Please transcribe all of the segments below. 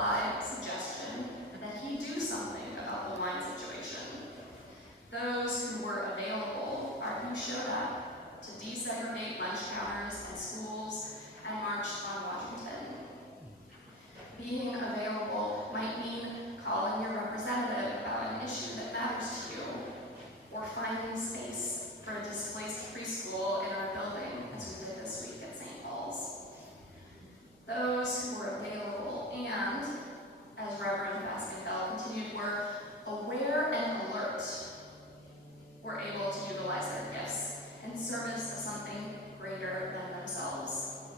implied suggestion that he do something about the wine situation. Those who were available are who showed up to desegregate lunch counters and schools and marched on Washington. Being available might mean calling your representative about an issue that matters to you, or finding space for a displaced preschool in our building, as we did this week at St. Paul's. Those who were available and, as Reverend Baskin-Bell continued, were aware and alert, were able to utilize their gifts in service of something greater than themselves.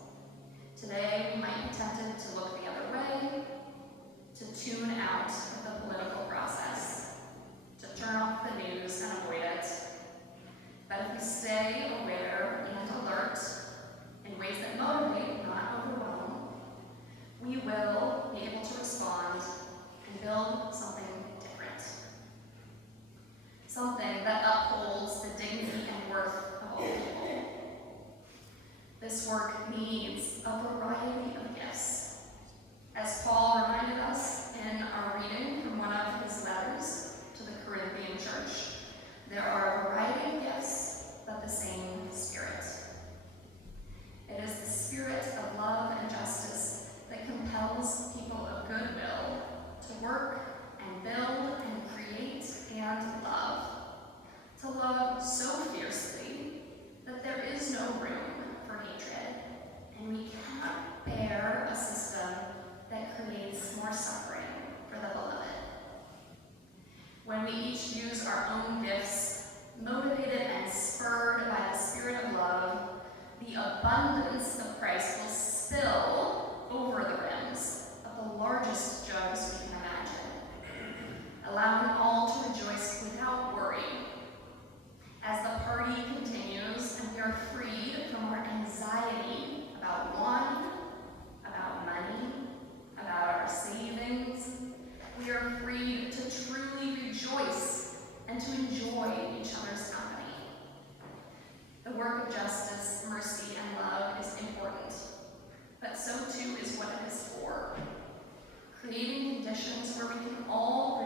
Today, we might be tempted to look the other way, to tune out of the political process, to turn off the news and avoid it. But if we stay aware and alert in ways that motivate, not overwhelm, we will be able to respond and build something different. Something that upholds the dignity and worth of all people. This work needs a variety of gifts. As Paul reminded us in our reading from one of his letters to the Corinthian church, there are a variety of gifts, but the same Spirit. It is the spirit of love and justice that compels people of goodwill to work and build and create and love. To love so fiercely that there is no room for hatred, and we cannot bear a system that creates more suffering for the beloved. When we each use our own gifts, motivated and spurred by the Spirit of love, the abundance of Christ will spill over the rims of the largest jugs we can imagine, allowing all to rejoice without worry. As the party continues and we are freed from our anxiety about wine, about money, about our savings, we are freed to truly rejoice and to enjoy each other's company. The work of justice, mercy, and love is important, but so too is what it is for. Creating conditions where we can all